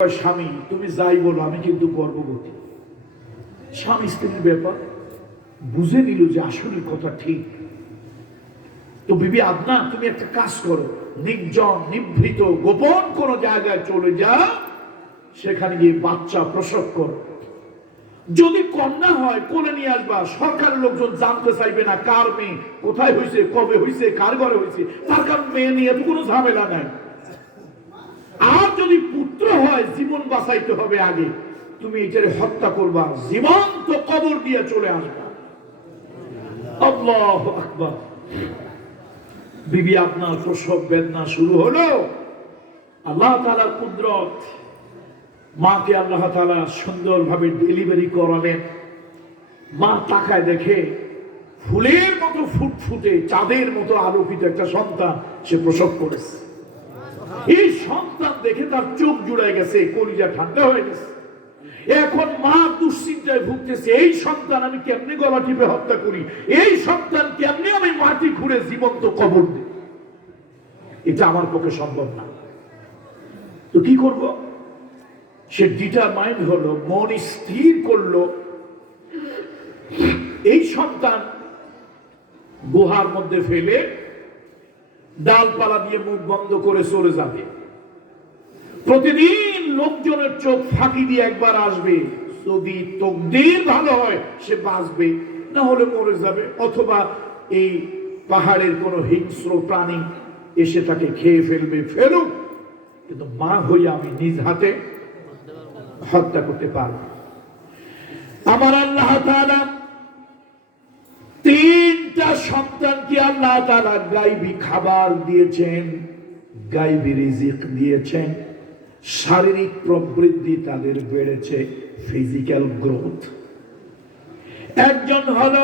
স্বামী, তুমি যাই বলো, আমি কিন্তু গর্ভবতী। স্বামী স্ত্রীর ব্যাপার, বুঝে নিল যে আসলে কথা ঠিক। তো বিবি আদনা, তুমি একটা কাজ করো, নির্জন, নিভৃত, গোপন কোন জায়গায় চলে যা সেখানে গিয়ে বাচ্চা প্রসব করো। যদি কন্যা হয়, কোলে নিয়ে আসবা, সরকারের লোকজন জানতে চাইবে না কার মেয়ে, কোথায় হয়েছে কবে হয়েছে কার ঘরে হয়েছে তার কারণ মেয়ে নিয়ে কোনো ঝামেলা নাই। আর যদি পুত্র হয়, জীবন বাঁচাইতে হবে আগে। তুমি এটার হত্যা করবা। জীবন্ত কবর দিয়ে চলে আসবা। বিবি, আপনার প্রসব বেদনা শুরু হলো। আল্লাহ তালার কুদরত মাকে আল্লাহ তালা সুন্দরভাবে ডেলিভারি করালেন। মা তাকায় দেখে ফুলের মতো ফুটফুটে, চাঁদের মতো আলোকিত একটা সন্তান সে প্রসব করেছে। এই সন্তান দেখে তার চোখ জুড়ে গেছে, কলিজা ঠান্ডা হয়ে গেছে। এখন মা দুশ্চিন্তায় ভুগতেছে, এই সন্তান আমি কেমনে গলা টিপে হত্যা করি? এই সন্তান কেমনে আমি মাটি খুঁড়ে জীবন্ত কবর দিই? এটা আমার পক্ষে সম্ভব না। তো কি করব? সে ডিটারমাইন্ড হলো, মন স্থির করল। এই সন্তান গুহার মধ্যে ফেলে ডালপালা দিয়ে মুখ বন্ধ করে চলে যাবে। প্রতিদিন লোকজনের চোখ ফাঁকি দিয়ে একবার আসবে। যদি তকদির ভালো হয়, সে বাঁচবে, না হলে মরে যাবে। অথবা এই পাহাড়ের কোনো হিংস্র প্রাণী এসে তাকে খেয়ে ফেলবে, ফেলুক। কিন্তু মা হইয়া আমি নিজ হাতে হত্যা করতে পারব। আমার আল্লাহ তাআলা সন্তানকে আল্লাহ তাআলা গাইবি খাবার দিয়েছেন, গাইবি রিজিক দিয়েছেন, শারীরিক প্রবৃদ্ধি তাদের বেড়েছে ফিজিক্যাল গ্রোথ একজন হল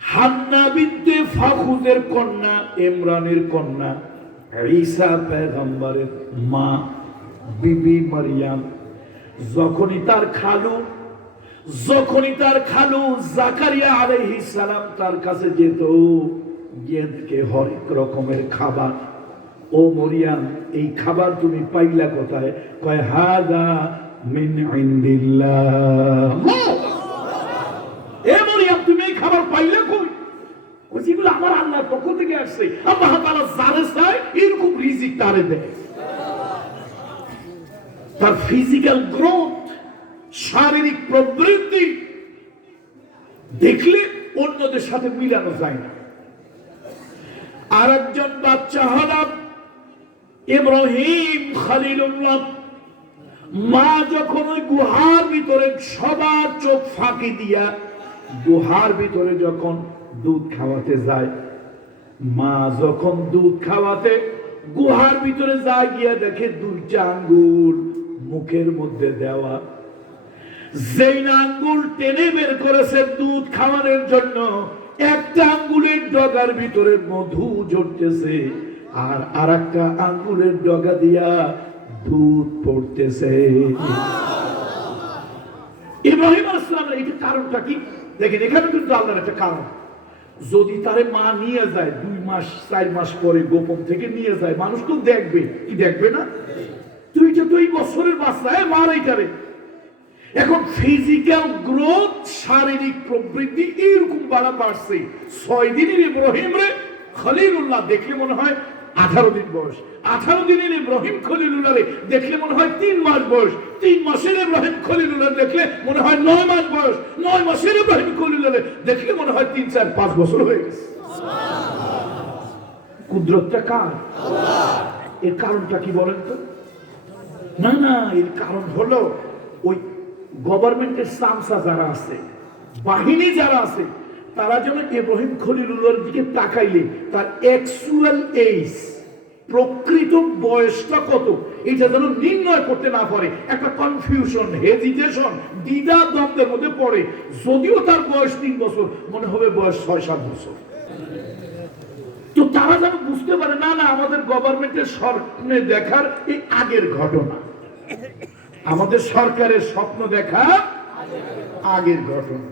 হান্না বিনতে ফাখুদের কন্যা, ইমরানের কন্যা, ঈসা পেগম্বরের মা, বিবি মারিয়াম। যখনই তার খালু যখনই তার খালু জাকারিয়া আলাইহিস সালাম তার কাছে যেত, গেদকে হরেক রকমের খাবার। ও মরিয়াম, এই খাবার তুমি পাইলা কোথায়? কয়, হাদা মিন এ তুমি এই খাবার পাইলে পক্ষ থেকে আসছে। এরকম তারে তার ফিজিক্যাল গ্রোথ শারীরিক প্রবৃত্তি দেখলে অন্যদের সাথে মিলানো যায় না। আর একজন বাচ্চা হলাম, ইব্রাহিম খালিলুল্লাহ। মা যখন ওই গুহার ভিতরে, সবার চোখ ফাঁকি দিয়া গুহার ভিতরে যখন দুধ খাওয়াতে যায়, মা যখন দুধ খাওয়াতে গুহার ভিতরে যায়, গিয়া দেখে দুইটা আঙ্গুল মুখের মধ্যে দেওয়া যেই আঙ্গুল টেনে বের করেছে দুধ খাওয়ানোর জন্য, একটা আঙ্গুলের ডগার ভিতরে মধু জড়তেছে আর আর একটা আঙ্গুলের ডগা দিয়া দুধ পড়তেছে। ইব্রাহিম এটা কারণটা কি? দেখেন, এখানে কিন্তু আল্লাহর একটা কারণ। যদি তারে মা নিয়ে যায়, দুই মাস, চার মাস পরে গোপন থেকে নিয়ে যায়, মানুষ তো দেখবে। কি দেখবে না? তুই তো তুই বছরের বাচ্চা হ্যাঁ মার এইটারে। এখন ফিজিক্যাল গ্রোথ শারীরিক প্রবৃদ্ধি এইরকম বাড়া বাড়ছে। ছয় দিনের ইব্রাহিম রে খলিলুল্লাহ দেখলে মনে হয় আঠারো দিন বয়স। আঠারো দিনের ইব্রাহিম খলিলুল্লাহ রে দেখলে মনে হয় তিন মাস বয়স। তিন মাসের ইব্রাহিম খলিলুল্লাহ দেখলে মনে হয় নয় মাস বয়স। নয় মাসের ইব্রাহিম খলিলুল্লাহ দেখলে মনে হয় তিন, চার, পাঁচ বছর হয়ে গেছে। কুদরতটা কার? এর কারণটা কি বলেন তো? না না, এর কারণ হলো ওই গভর্নমেন্টের সামসা যারা আছে, বাহিনী যারা আছে, তারা যেন ইব্রাহিম খলিলুল্লাহর দিকে তাকাইলে তার অ্যাকচুয়াল এইজ প্রকৃত বয়সটা কত, এটা যেন নির্ণয় করতে না পারে। একটা কনফিউশন হেজিটেশন দ্বিধা দ্বন্দ্বের মধ্যে পড়ে। যদিও তার বয়স তিন বছর, মনে হবে বয়স ছয়, সাত বছর। তো তারা যেন বুঝতে পারে, না না, আমাদের গভর্নমেন্টের স্বপ্নে দেখার এই আগের ঘটনা। আমাদের সরকারের স্বপ্ন দেখা আগের ঘটনা।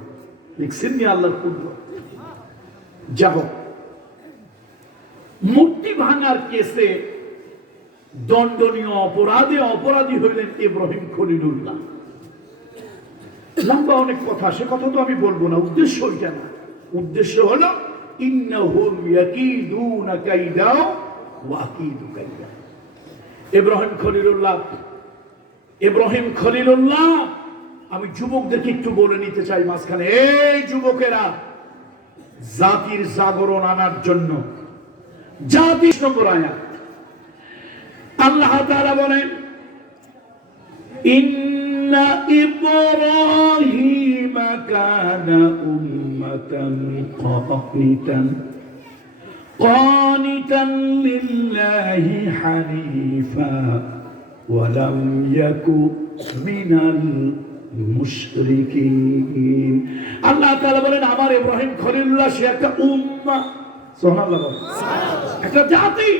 দেখছেন নি মূর্তি ভাঙার কেসে দণ্ডনীয় অপরাধে অপরাধী হইলেন ইব্রাহিম খলিলুল্লাহ। লম্বা অনেক কথা, সে কথা তো আমি বলব না, উদ্দেশ্য ওইটা না। উদ্দেশ্য হলো ইন্নাহুম ইব্রাহিম খলিলুল্লাহ ইব্রাহিম খলিলুল্লাহ আমি যুবকদেরকে একটু বলে নিতে চাই মাঝখানে এই যুবকেরা জাতির জাগরণ আনার জন্য জাতি নম্বর আয়াত আল্লাহ তাআলা বলেন إن إبراهيم كان أمة قانتا قانتا لله حنيفا ولم يك من المشركين আল্লাহ তাআলা বলেন আমার ইব্রাহিম খলিলুল্লাহ সে একটা উম্মা সুবহানাল্লাহ বলেন। একটা জাতি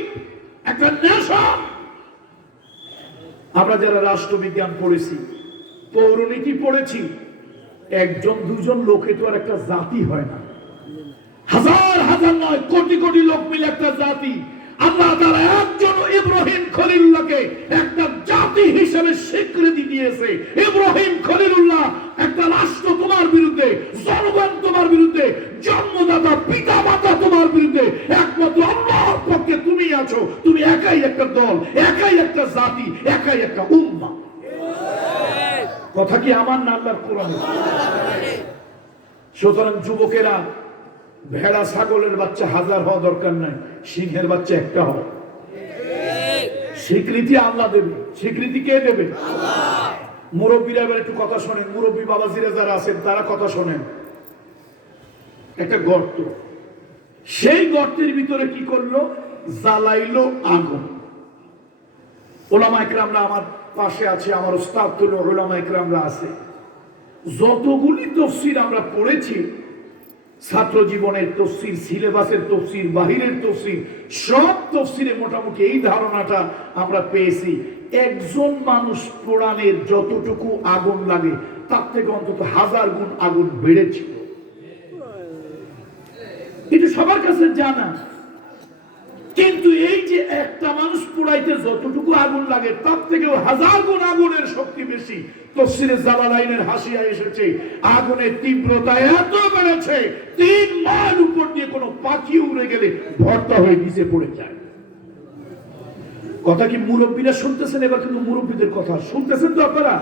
একটা নেশন আমরা যারা রাষ্ট্রবিজ্ঞান পড়েছি পৌরনীতি পড়েছি একজন দুজন লোকে তো আর একটা জাতি হয় না হাজার হাজার নয় কোটি কোটি লোক মিলে একটা জাতি আল্লাহ তারা একজন ইব্রাহিম খলিলুল্লাহকে একটা জাতি হিসেবে স্বীকৃতি দিয়েছে, ইব্রাহিম খলিলুল্লাহ একটা রাষ্ট্র তোমার বিরুদ্ধে, জনগণ তোমার বিরুদ্ধে, জন্মদাতা পিতা মাতা তোমার বিরুদ্ধে, একমাত্র আল্লাহর পক্ষে তুমি আছো, তুমি একাই একটা দল, একাই একটা জাতি, একাই একটা উম্মা। কথা কি আমার না আল্লাহর কোরআনে সুতরাং যুবকেরা ভেড়া, ছাগলের বাচ্চা হাজার হওয়া দরকার নাই, সিংহের বাচ্চা একটা হয় স্বীকৃতি আল্লাহ দেবে। স্বীকৃতি কে দেবে? মুরব্বীরা এবার একটু কথা শোনেন। মুরব্বী বাবাজিরা যারা আছেন, তারা কথা শোনেন। একটা গর্ত। সেই গর্তের ভিতরে কি করল? জ্বালাইলো আগুন। ওলামা একরামরা আমার পাশে আছে, আমার ওস্তাদ তুলে ওলামা একরামরা আছে। যতগুলি তফসির আমরা পড়েছি ছাত্র জীবনের তফসির, সিলেবাসের তফসির, বাহিরের তফসির, সব তফসিরে মোটামুটি এই ধারণাটা আমরা পেয়েছি। একজন মানুষ কোরআনের যতটুকু আগুন লাগে, তার থেকে অন্তত হাজার গুণ আগুন বেড়েছিল। এটা সবার কাছে জানা। কিন্তু এই যে একটা মানুষ পোড়াইতে যতটুকু আগুন লাগে, তার থেকেও হাজার গুণ আগুনের শক্তি বেশি। তফসিরে জালালাইনের হাসিয়া এসেছে আগুনের তীব্রতা এত বেড়েছে, তিন মাইল উপর দিয়ে কোনো পাখি উড়ে গেলে ভর্তা হয়ে নিচে পড়ে যায়। কথা কি মুরব্বীরা শুনতেছেন? এবার কিন্তু মুরব্বীদের কথা। শুনতেছেন তো আপনারা?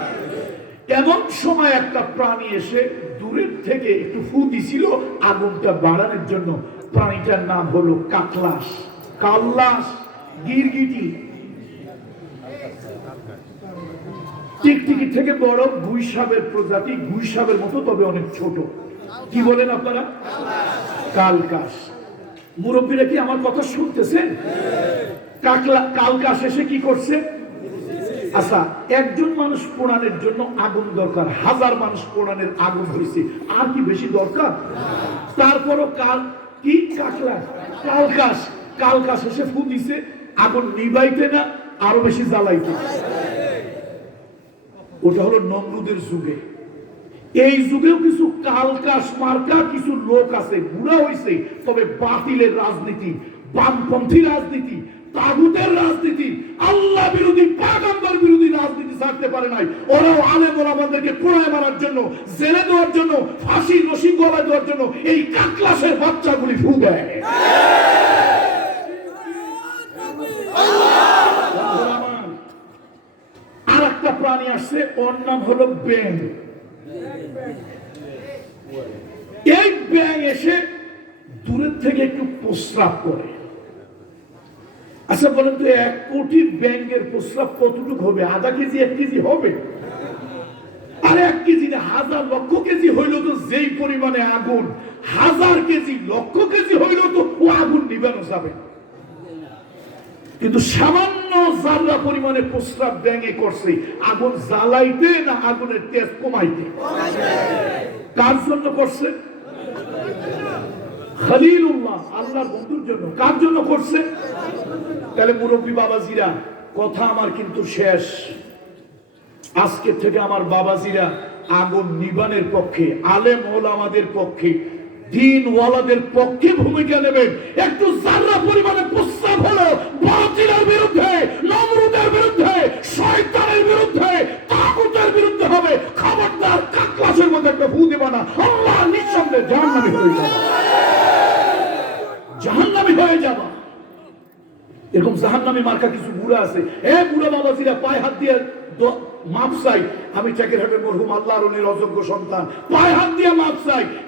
এমন সময় একটা প্রাণী এসে দূরের থেকে একটু ফু দিছিল, আগুনটা বাড়ানোর জন্য। প্রাণীটার নাম হলো কাকলাস। কাল্লাস গিরগিটি। টিকটিকি থেকে বড় গুইসাবের প্রজাতি গুইসাবের মতো, তবে অনেক ছোট। কি বলেন আপনারা? কালকাস মুরব্বীরা কি আমার কথা শুনতেছেন? কাকলা কালকাস এসে কি করছে? আচ্ছা একজন মানুষ পোড়ানোর জন্য আগুন দরকার, হাজার মানুষ পোড়ানোর আগুন হয়েছে আর কি বেশি দরকার? তারপরও কাল, কি? কাকলা কালকাস কালকাস এসে ফু দিছে আগুন নিবাইতে না, আরও বেশি জ্বালাইতে। ওটা হলো নমরুদের যুগে। এই যুগেও কিছু কালকাস মার্কা কিছু লোক আছে, বুড়া হয়েছে তবে বাতিলের রাজনীতি, বামপন্থী রাজনীতি, তাগুতের রাজনীতি, আল্লাহ বিরোধী, পাগাম্বার বিরোধী রাজনীতি ছাড়তে পারে নাই। ওরাও আলেম ওলামাদেরকে পোড়ায় মারার জন্য, জেলে দেওয়ার জন্য, ফাঁসি রশি গলায় দেওয়ার জন্য, এই কাকলাসের বাচ্চাগুলি ফু দেয়। একটা প্রাণী আসছে, ওর নাম হলো ব্যাং এই ব্যাং এসে দূরের থেকে একটু প্রস্রাব করে। আচ্ছা বলেন তো, এক কোটি ব্যাংকের প্রস্রাব কতটুকু হবে? আধা কেজি, এক কেজি হবে? আর, এক কেজি না, হাজার, লক্ষ কেজি হইল তো যেই পরিমাণে আগুন, হাজার কেজি, লক্ষ কেজি হইল তো ও আগুন নিবানো যাবে না। কিন্তু সামান্য জাল্লা পরিমাণে প্রস্রাব ব্যাঙে করছে। আগুন জ্বালাইতে না আগুনের তেজ কমাইতে? কার জন্য করছে? খালিলুল্লাহ বন্ধুর জন্য। কার জন্য করছে? তাহলে মুরব্বী বাবাজিরা, কথা আমার কিন্তু শেষ। আজকে থেকে আমার বাবাজিরা আগুন নিবানের পক্ষে, আলেম ওলামাদের পক্ষে দিনওয়ালাদের পক্ষে ভূমিকা নেবেন। একটু জাল্লা পরিমাণে প্রস্তাব হলো, বাতিলের বিরুদ্ধে, নমরুদের বিরুদ্ধে, শয়তানের বিরুদ্ধে, তাগুতের বিরুদ্ধে হবে। খবরদার কাকলাসের মধ্যে একটা ভূ দেবা না আল্লাহ নিঃসন্দেহে জাহান্নামি হয়ে যাবে। জাহান্নামি হয়ে যাবা। এরকম জাহান্নামি মার্কা কিছু বুড়া আছে। এ বুড়া বাবাজিরা পায়ে হাত দিয়ে মাপ মরহুম আল্লাহর উনির অযোগ্য সন্তান। পায়ে হাত দিয়ে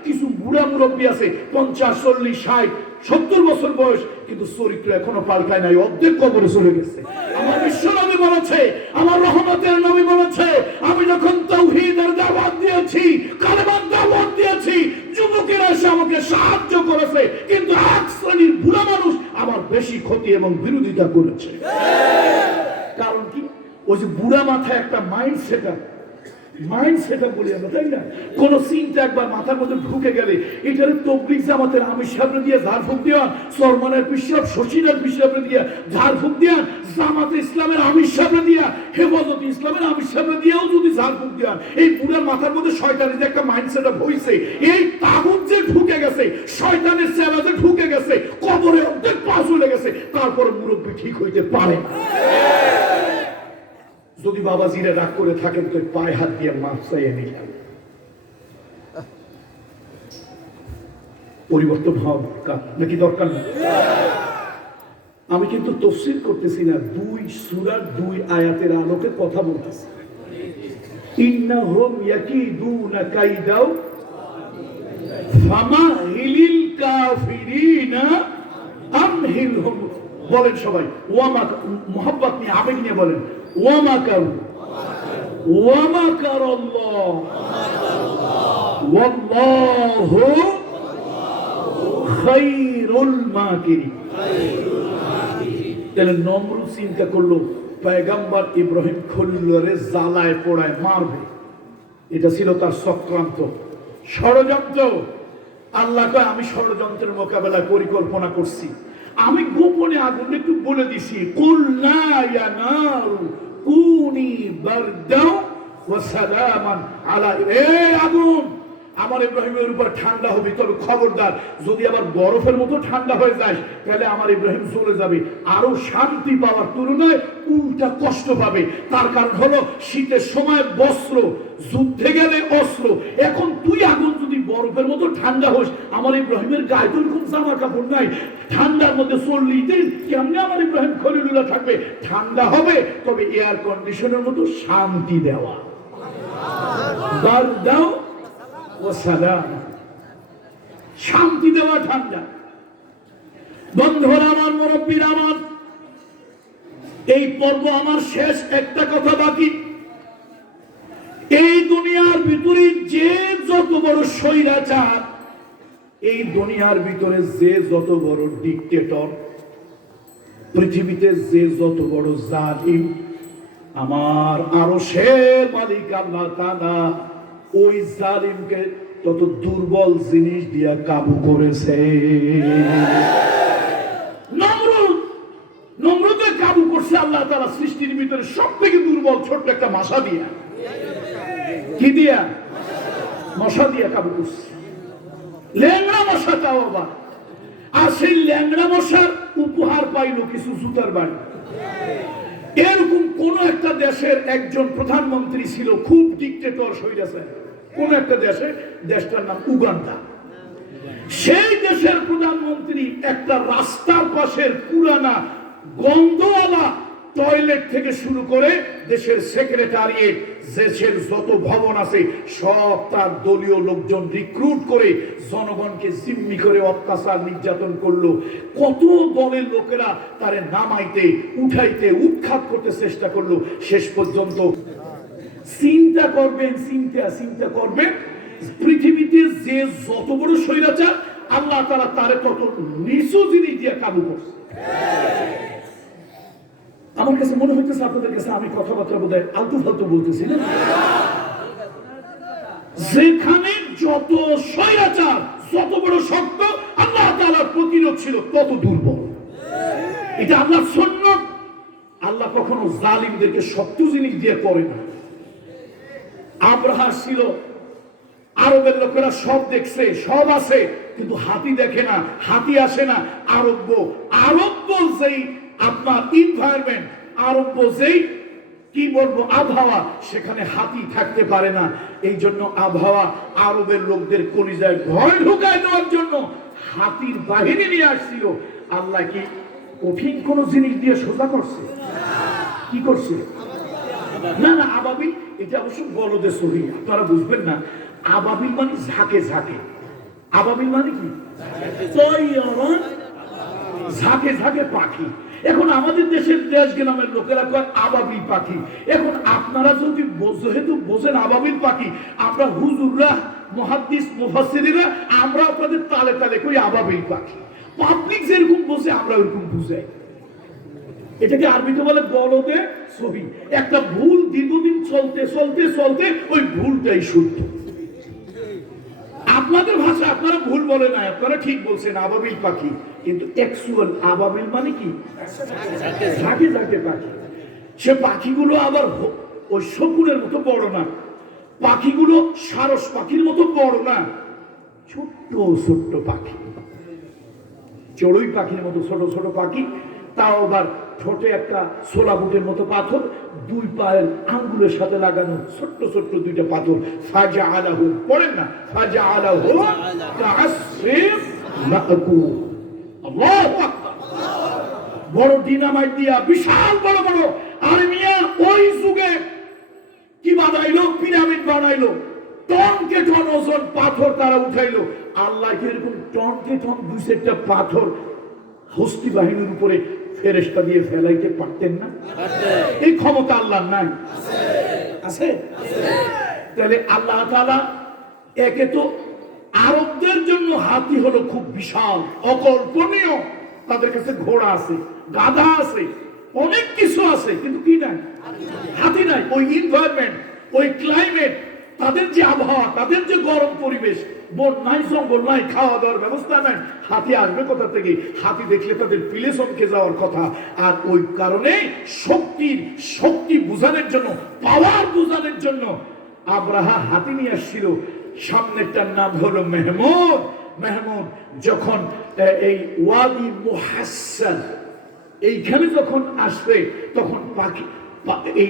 কিছু বুড়া মুরব্বী আছে, পঞ্চাশ, চল্লিশ, ষাট, সত্তর বছর বয়স, কিন্তু চরিত্র এখনও পাল্টায় নাই। অর্ধেক কবরে চলে গেছে। আমার বিশ্ব নবী বলেছে, আমার রহমতের নবী বলেছে, আমি যখন তৌহিদের দাওয়াত দিয়েছি, কালেমার দাওয়াত দিয়েছি, যুবকেরা এসে আমাকে সাহায্য করেছে, কিন্তু এক শ্রেণির বুড়া মানুষ আমার বেশি ক্ষতি এবং বিরোধিতা করেছে। কারণ কি? ওই যে বুড়া মাথায় একটা মাইন্ড সেট মাইন্ড সেট বলি আমরা, তাই না? কোন চিন্তা একবার মাথার মধ্যে ঢুকে গেলে, এটারে তবলিক জামাতের আমি সামনে দিয়ে ঝাড়ফুঁক দেওয়ান সরমানের পিসাব শশীনের পিসাবে দিয়ে ঝাড়ফুঁক দেওয়ান জামাতে ইসলামের আমির সামনে দিয়া, হেফাজত ইসলামের আমির সামনে দিয়েও যদি ঝাড়ফুঁক দেওয়ান এই বুড়ার মাথার মধ্যে শয়তানের যে একটা মাইন্ড সেট হয়েছে এই তাগুত যে ঢুকে গেছে, শয়তানের চেলা যে ঢুকে গেছে, কবরে অর্ধেক পা চলে গেছে, তারপরে মুরব্বী ঠিক হইতে পারে না। যদি বাবাজিরা রাগ করে থাকেন, তো পায়ে হাত দিয়ে মাফ চাইয়ে নিলাম পরিবর্তন হওয়া দরকার, নাকি দরকার না? আমি কিন্তু তফসিল করতেছি না, দুই সুরার দুই আয়াতের আলোকে কথা বলতেছি। ইন্নাহুম ইয়াকিদুনা কাইদাও ফামাহিলিল কাফিরিনা আমহিলহুম। বলেন সবাই, ওয়ামা, মোহাব্বত নিয়ে আবেগ নিয়ে বলেন। ওয়ামা কার আল্লাহ ওয়াল্লাহু খাইরুল মাকিরিন তাহলে নমরুদ চিন্তা করল, পয়গাম্বার ইব্রাহিম খলিলুল্লাহরে জ্বালায় পোড়ায় মারবে। এটা ছিল তার চক্রান্ত। ষড়যন্ত্র। আল্লাহ কয়, আমি ষড়যন্ত্রের মোকাবেলা পরিকল্পনা করছি। আমি গোপনে আগুন একটু বলে দিছি কুনি বারদাও ওয়া সালামান আলা আগুন! আমার ইব্রাহিমের উপর ঠান্ডা হবে, তবে খবরদার, যদি আবার বরফের মতো ঠান্ডা হয়ে যায়, তাহলে আমার ইব্রাহিম চলে যাবে। আরও শান্তি পাওয়ার তুলনায় উল্টা কষ্ট পাবে। তার কারণ হলো, শীতের সময় বস্ত্র, যুদ্ধে গেলে অস্ত্র। এখন তুই আগুন যদি বরফের মতো ঠান্ডা হোস, আমার ইব্রাহিমের গায়ে তো এরকম জামা কাপড় নাই। ঠান্ডার মধ্যে চল্লিশ দিন কেমনি আমার ইব্রাহিম খলিলুল্লাহ থাকবে? ঠান্ডা হবে, তবে এয়ার কন্ডিশনের মতো শান্তি দেওয়া। দাও শান্তি দেওয়া ঠান্ডা। বন্ধুরা আমার মুরব্বীর আমার, এই পর্ব আমার শেষ, একটা কথা বাকি। এই দুনিয়ার ভিতরে যে যত বড় স্বৈরাচার, এই দুনিয়ার ভিতরে যে যত বড় ডিকটেটর পৃথিবীতে যে যত বড় জালিম, আমার আরও সে মালিক আল্লাহ তাআলা ওই জালিমকে তত দুর্বল জিনিস দিয়া কাবু করেছে। কাবু করছে আল্লাহ তাআলা সৃষ্টির ভিতরে সব থেকে দুর্বল ছোট্ট একটা মাসা দিয়া। কি দিয়া? মশা দিয়া কাবু করছে। ল্যাংড়া মশা তাও আবার। আর সেই ল্যাংড়া মশার উপহার পাইল কিছু জুতার বাড়ি। এরকম কোন একটা দেশের একজন প্রধানমন্ত্রী ছিল, খুব ডিকটেটর হইয়াছে কোন একটা দেশে, দেশটার নাম উগান্ডা। সেই দেশের প্রধানমন্ত্রী একটা রাস্তার পাশের পুরানা গন্ধওয়ালা টয়লেট থেকে শুরু করে দেশের সেক্রেটারিয়েট, দেশের যত ভবন আছে, সব তার দলীয় লোকজন রিক্রুট করে জনগণকে জিম্মি করে অত্যাচার নির্যাতন করল। কত দলের লোকেরা তারে নামাইতে, উঠাইতে, উৎখাত করতে চেষ্টা করল। শেষ পর্যন্ত চিন্তা করবেন, চিন্তা চিন্তা করবেন। পৃথিবীতে যে যত বড় স্বৈরাচার, আল্লাহ তারা তারে তত নিচু জিনিস দিয়ে কাবু করছে। আমার কাছে মনে হইতেছে আপনাদের কাছে আমি কথাবার্তা বোধ হয় আলতু ফালতু বলতেছি না? যেখানে যত স্বৈরাচার, যত বড় শক্ত, আল্লাহ তাআলার প্রতিরোধ ছিল, তত দুর্বল। এটা আল্লাহ সন্ন্যত আল্লাহ কখনো জালিমদেরকে শক্ত জিনিস দিয়ে করে না। আব্রাহা ছিল। আরবের লোকেরা সব দেখছে, সব আছে, কিন্তু হাতি দেখে না, হাতি আসে না। আরব্য আরব্য যেই আপনার ইনভায়রনমেন্ট আরব্য যেই, কি বলব, আবহাওয়া, সেখানে হাতি থাকতে পারে না। এই জন্য আবহাওয়া আরবের লোকদের কলিজায় ভয় ঢুকায় দেওয়ার জন্য হাতির বাহিনী নিয়ে আসছিল। আল্লাহ কি কঠিন কোন জিনিস দিয়ে সোজা করছে? কি করছে? না না, আবাবিল এটা অবশ্য বলদে সহি, আপনারা বুঝবেন না। আবাবিল মানে ঝাঁকে ঝাঁকে। আবাবিল মানে কি? ঝাঁকে ঝাঁকে পাখি। এখন আমাদের দেশের দেশ গ্রামের লোকেরা কয় আবাবিল পাখি। এখন আপনারা যদি যেহেতু বোঝেন আবাবিল পাখি, আমরা হুজুররা, মহাদ্দিস, মুফাসসিরিরা আমরা আপনাদের তালে তালে কই আবাবিল পাখি। পাবলিক যেরকম বোঝে, আমরা ওরকম বুঝাই। এটাকে আরবিতে বলে বলদে ছবি। একটা ভুল দীর্ঘদিন চলতে চলতে চলতে ওই ভুলটাই শুদ্ধ। আপনাদের ভাষা আপনারা ভুল বলে না আপনারা ঠিক বলছেন, আবাবিল পাখি। কিন্তু অ্যাকচুয়াল আবাবিল মানে কি? ঝাঁকে ঝাঁকে পাখি। সে পাখিগুলো আবার ওই শকুনের মতো বড় না। পাখিগুলো সারস পাখির মতো বড় না। ছোট্ট ছোট্ট পাখি। চড়ুই পাখির মতো, ছোট ছোট পাখি। তাও আবার ঠোঁটে একটা সোলা বুটের মতো পাথর, দুই পায়ের আঙ্গুলের সাথে লাগানো ছোট্ট ছোট্ট দুইটা পাথর। ফাজা আলাহু পড়েন না ফাজা আল্লাহু আকবার। বড় ডিনামাইট দিয়া, বিশাল বড় বড় আর মিয়া ওই যুগে কি বানাইলো? পিরামিড বানাইলো। টনকে টন ওজন পাথর তারা উঠাইলো। আল্লাহ কি এরকম টনকে টন দুই সেটটা পাথর হস্তি বাহিনীর উপরে ফেরেস্তা দিয়ে ফেলাইতে পারতেন না। এই ক্ষমতা আল্লাহ নাই। আছে। তাহলে আল্লাহ তাআলা একে তো আরবদের জন্য হাতি হলো খুব বিশাল অকল্পনীয়। তাদের কাছে ঘোড়া আছে গাধা আছে অনেক কিছু আছে কিন্তু কি নাই? হাতি নাই। ওই এনভায়রনমেন্ট ওই ক্লাইমেট তাদের যে আবহাওয়া, তাদের যে গরম পরিবেশ বন নাই জঙ্গল, নাই খাওয়া দাওয়ার ব্যবস্থা নাই। হাতি আসবে কোথা থেকে? হাতি দেখলে তাদের পিলে চমকে যাওয়ার কথা। আর ওই কারণে শক্তির, শক্তি বুঝানোর জন্য পাওয়ার বুঝানোর জন্য আব্রাহা হাতি নিয়ে আসছিল। সামনেরটার নাম হলো মেহমুদ। মেহমুদ যখন এই ওয়াদি মুহাসসান এইখানে যখন আসবে, তখন পাখি এই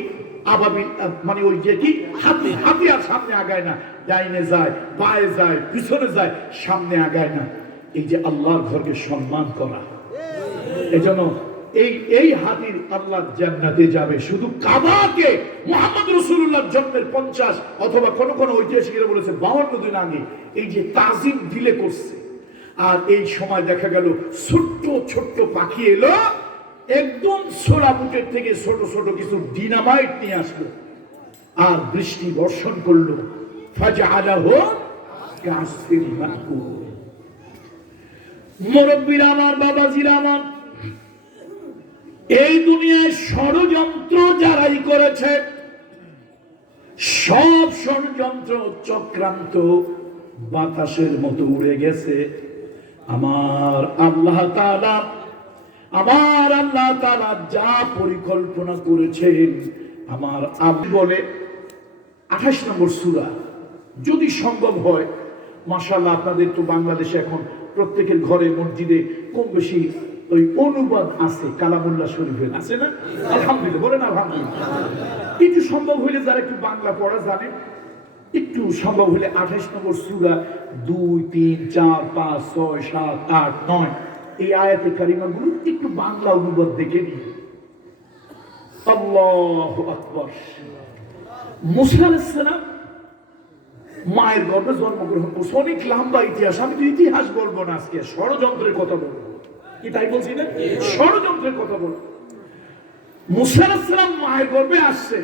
মানে ওই যে কি? হাতি হাতি আর সামনে আগায় না। ডাইনে যায় বায়ে যায়, পিছনে যায়, সামনে আগায় না। এই যে আল্লাহর ঘরকে সম্মান করা। এজন্য এই এই হাতির আল্লাহ জান্নাতে যাবে। শুধু কাবাকে মোহাম্মদ রসুল্লাহ জন্মের পঞ্চাশ অথবা কোন কোন ঐতিহাসিকরা বলেছে বাউন্ন দিন আগে এই যে তাজিম দিলে করছে। আর এই সময় দেখা গেল ছোট্ট ছোট্ট পাখি এলো একদম সোলা বুটের থেকে ছোট ছোট কিছু ডিনামাইট নিয়ে আসলো। আর বৃষ্টি বর্ষণ করল। ফাজা মুরব্বীরা আমার, বাবাজিরা আমার, এই দুনিয়ায় ষড়যন্ত্র যারাই করেছে, সব ষড়যন্ত্র চক্রান্ত বাতাসের মতো উড়ে গেছে। আমার আল্লাহ তাআলা আমার আল্লাহ তাআলা যা পরিকল্পনা করেছেন আমার আব্বু বলে আঠাশ নম্বর সুরা যদি সম্ভব হয় মাশাল্লাহ আপনাদের তো বাংলাদেশে এখন প্রত্যেকের ঘরে মসজিদে কম বেশি ওই অনুবাদ আছে কালামুল্লাহ শরীফের। আছে না? আলহামদুলিল্লাহ বলেন আলহামদুলিল্লাহ। একটু সম্ভব হইলে যারা একটু বাংলা পড়া জানে একটু সম্ভব হলে আঠাশ নম্বর সুরা দুই তিন চার পাঁচ ছয় সাত আট নয় এই আয়াতে কারিমাগুলো একটু বাংলা অনুবাদ দেখে আলাইসালাম মায়ের গর্ভে জন্মগ্রহণ করছে। অনেক ইতিহাস, আমি তো ইতিহাস বলব না আজকে, ষড়যন্ত্রের কথা বলব। কি তাই বলছি না? ষড়যন্ত্রের কথা বলব। মায়ের গর্ভে আসছে।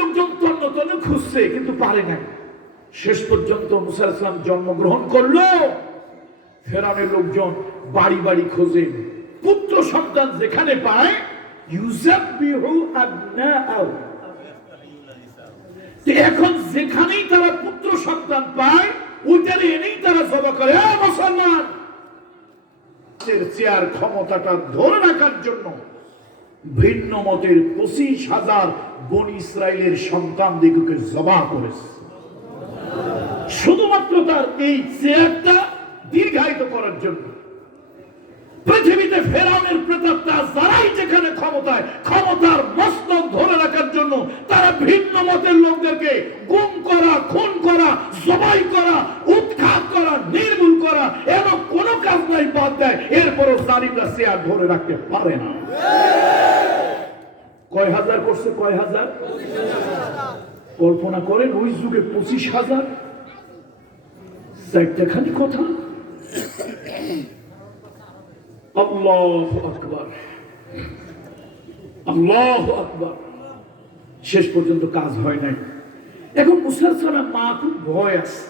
লোকজন তন্ন তন্ন খুঁজছে, কিন্তু পারে নাই। শেষ পর্যন্ত মুসা জন্মগ্রহণ করল। ফেরাউনের লোকজন বাড়ি বাড়ি খোঁজে। পুত্র সন্তান যেখানে পায় এখন যেখানেই তারা পুত্র সন্তান পায়, ওইটারে এনেই তারা জবা করে মুসলমান! চেয়ার ক্ষমতাটা ধরে রাখার জন্য ভিন্ন মতের পঁচিশ হাজার বন ইসরায়েলের সন্তান দিগকে জবা করেছে। শুধুমাত্র তার এই চেয়ারটা দীর্ঘায়িত করার জন্য। পৃথিবীতে ফেরাউনের প্রেতাত্মা যারাই যেখানে ক্ষমতায়, ক্ষমতার মস্তক ধরে রাখার জন্য তারা ভিন্ন মতের লোকদেরকে গুম করা, খুন করা, জবাই করা, উৎখাত করা, নির্মূল করা এমন কোন কাজ নাই বাদ দেয়। এরপর জালিমরা চেয়ার ধরে রাখতে পারে না। কয় হাজার করছে, কয় হাজার? কল্পনা করেন ওই যুগে পঁচিশ হাজার? চারটাখানি কথা? শেষ পর্যন্ত কাজ হয় নাই। এখন মুসার সালাম মা খুব ভয় আছে।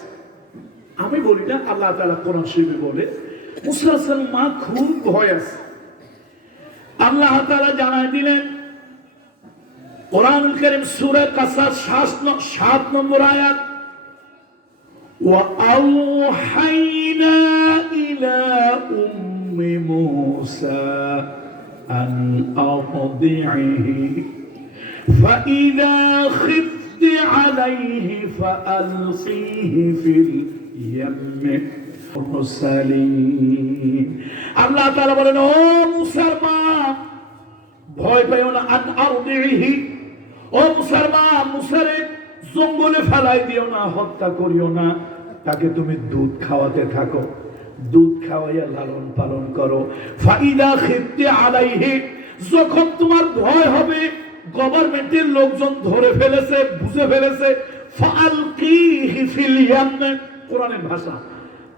আমি বলি না, আল্লাহ তালা কোরআন শরীফে বলে মুসার সালাম মা খুব ভয় আছে। আল্লাহ তালা জানাই দিলেন, কোরআনুল করিম সূরা সাত সাত নম্বর আয়াত وأوحينا إلى أم موسى أن أرضعه فإذا خفت عليه فألقيه في اليم المرسلين আল্লাহ তাআলা বলেন ও মুসলমান ভয় পেও না আন আরদিহি ও মুসলমান মুসারে জঙ্গলে ফেলাই দিও না হত্যা করিও না তাকে তুমি দুধ খাওয়াতে থাকো। দুধ খাওয়াইয়া লালন পালন করো। ফাইদা খিফতে আলাইহি, যখন তোমার ভয় হবে, গভর্নমেন্টের লোকজন ধরে ফেলেছে, বুঝে ফেলেছে কোরআনের ভাষা,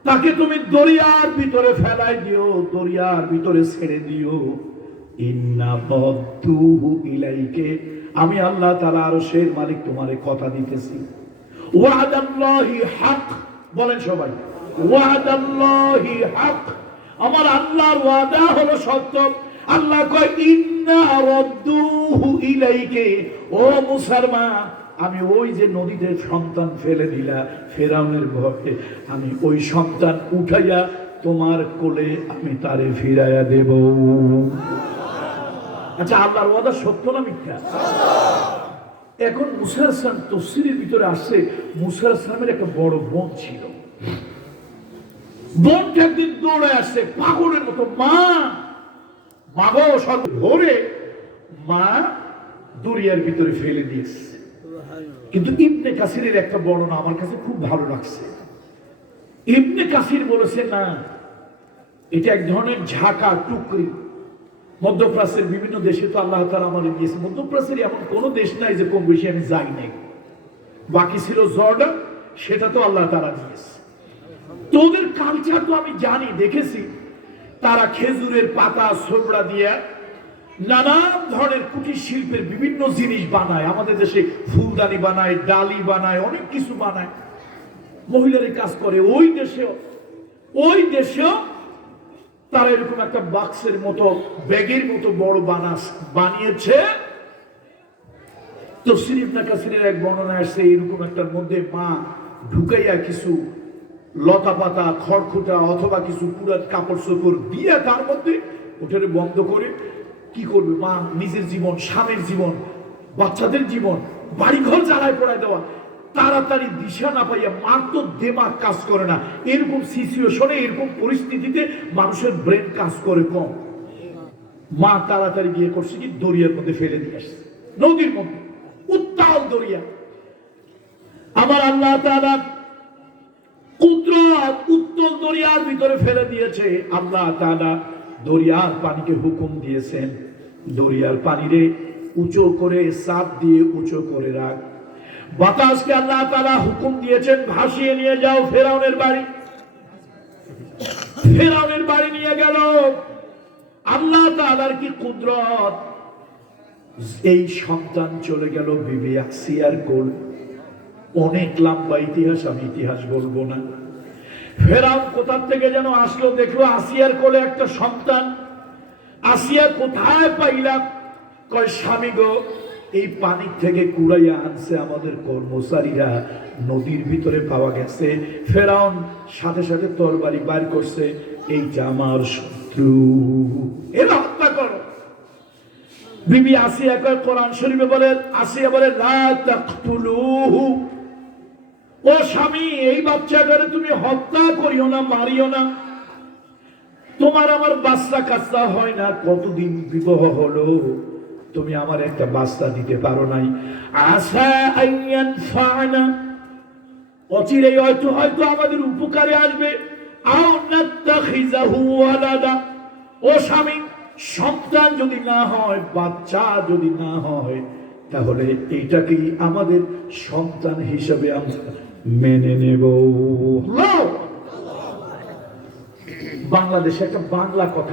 তাকে তুমি দরিয়ার ভিতরে ফেলাই দিও, দরিয়ার ভিতরে ছেড়ে দিও। ইলাইকে, আমি আল্লাহ তাআলা আরশের মালিক তোমারে কথা দিতেছি। ওয়াদাল্লাহি হক বলেন সবাই, ওয়াদাল্লাহি হক। আমার আল্লাহর ওয়াদা হলো সত্য। আল্লাহ কয়, ইন্না রদ্দুহু ইলাইকে। ও মুসলমান আমি ওই যে নদীতে সন্তান ফেলে দিলা ফেরাউনের ভয়ে। আমি ওই সন্তান উঠাইয়া তোমার কোলে আমি তারে ফিরাইয়া দেব। আচ্ছা আল্লাহর ওয়াদা সত্য না মিথ্যা? এখন মুসার ইসলাম তফসিলের ভিতরে আসছে মুসার ইসলামের একটা বড় বোন ছিল। বোনটা একদিন দৌড়ে আসছে পাগলের মতো মা! মাগো সব ধরে মা দরিয়ার ভিতরে ফেলে দিয়েছে কিন্তু ইবনে কাসিরের একটা বর্ণনা আমার কাছে খুব ভালো লাগছে। ইবনে কাসির বলেছে না এটা এক ধরনের ঝাঁকা টুকরি। মধ্যপ্রাচ্যের বিভিন্ন দেশে তো আল্লাহ তালা আমাদের দিয়েছে। মধ্যপ্রাচ্যের এমন কোনো দেশ নাই যে কম বেশি আমি যাই নাই। বাকি ছিল জর্ডান, সেটা তো আল্লাহ তালা দিয়েছে। তোদের কালচার তো আমি জানি, দেখেছি। তারা খেজুরের পাতা, ছোবড়া দিয়ে নানান ধরনের কুটির শিল্পের বিভিন্ন জিনিস বানায়। আমাদের দেশে ফুলদানি বানায়, ডালি বানায়, অনেক কিছু বানায়। মহিলারা কাজ করে। ওই দেশেও ওই দেশেও তারা এরকম একটা বাক্সের মতো, ব্যাগের মতো বড় বানাস, বানিয়েছে। তো সিরিফনা কাসিরের এক বর্ণনা আসছে, এরকম একটার মধ্যে মা ঢুকাইয়া কিছু লতা পাতা খড়খুটা অথবা কিছু পুরা কাপড় চোপড় দিয়ে তার মধ্যে ওটারে বন্ধ করে কি করবে? মা নিজের জীবন, স্বামীর জীবন, বাচ্চাদের জীবন, বাড়িঘর জ্বালায় পড়ায় দেওয়া। তাড়াতাড়ি দিশা না পাইয়া মার তো কাজ করে না। এরকম সিচুয়েশনে এরকম পরিস্থিতিতে মানুষের ব্রেন কাজ করে কম। মা তাড়াতাড়ি গিয়ে করছে কি? দরিয়ার মধ্যে ফেলে দিয়ে আসছে। নদীর মধ্যে। উত্তাল দরিয়া। আমার আল্লাহ তাআলা কুদরত উত্তল দরিয়ার ভিতরে ফেলে দিয়েছে। আল্লাহ তাআলা দরিয়ার পানিকে হুকুম দিয়েছেন। দরিয়ার পানিরে উঁচু করে সাপ দিয়ে উঁচু করে রাখ। বাতাসকে আল্লাহ তাআলা হুকুম দিয়েছেন, ভাসিয়ে নিয়ে যাও ফেরাউনের বাড়ি। ফেরাউনের বাড়ি নিয়ে গেল। আল্লাহ তাআলার কি কুদরত? এই সন্তান চলে গেল বিবি কোল। অনেক লম্বা ইতিহাস, আমি ইতিহাস বলব না। ফেরাউন কোথার থেকে যেন আসলো, দেখল আসিয়ার কোলে একটা সন্তান। আসিয়া কোথায় পাইলাম? কয়, স্বামী গো এই পানির থেকে কুড়াইয়া আনছে আমাদের কর্মচারীরা। নদীর ভিতরে পাওয়া গেছে। ফেরাউন সাথে সাথে তরবারি বার করছে। এইটা আমার শত্রু। এরা হত্যা করো। বিবি আসিয়া কয়, কোরআন শরীফে বলে, আসিয়া বলে, লা তাকতুলুহু। ও স্বামী, এই বাচ্চাটারে তুমি হত্যা করিও না, মারিও না। তোমার আমার বাচ্চা কাচ্চা হয় না, কতদিন বিবাহ হলো? তুমি আমার একটা বাচ্চা দিতে পারো নাই। আশা আইয়ান হয়তো হয়তো আমাদের উপকারে আসবে। ও স্বামী, সন্তান যদি না হয়, বাচ্চা যদি না হয়, তাহলে এইটাকেই আমাদের সন্তান হিসেবে আমরা মেনে নেব। বাংলাদেশে একটা বাংলা কথা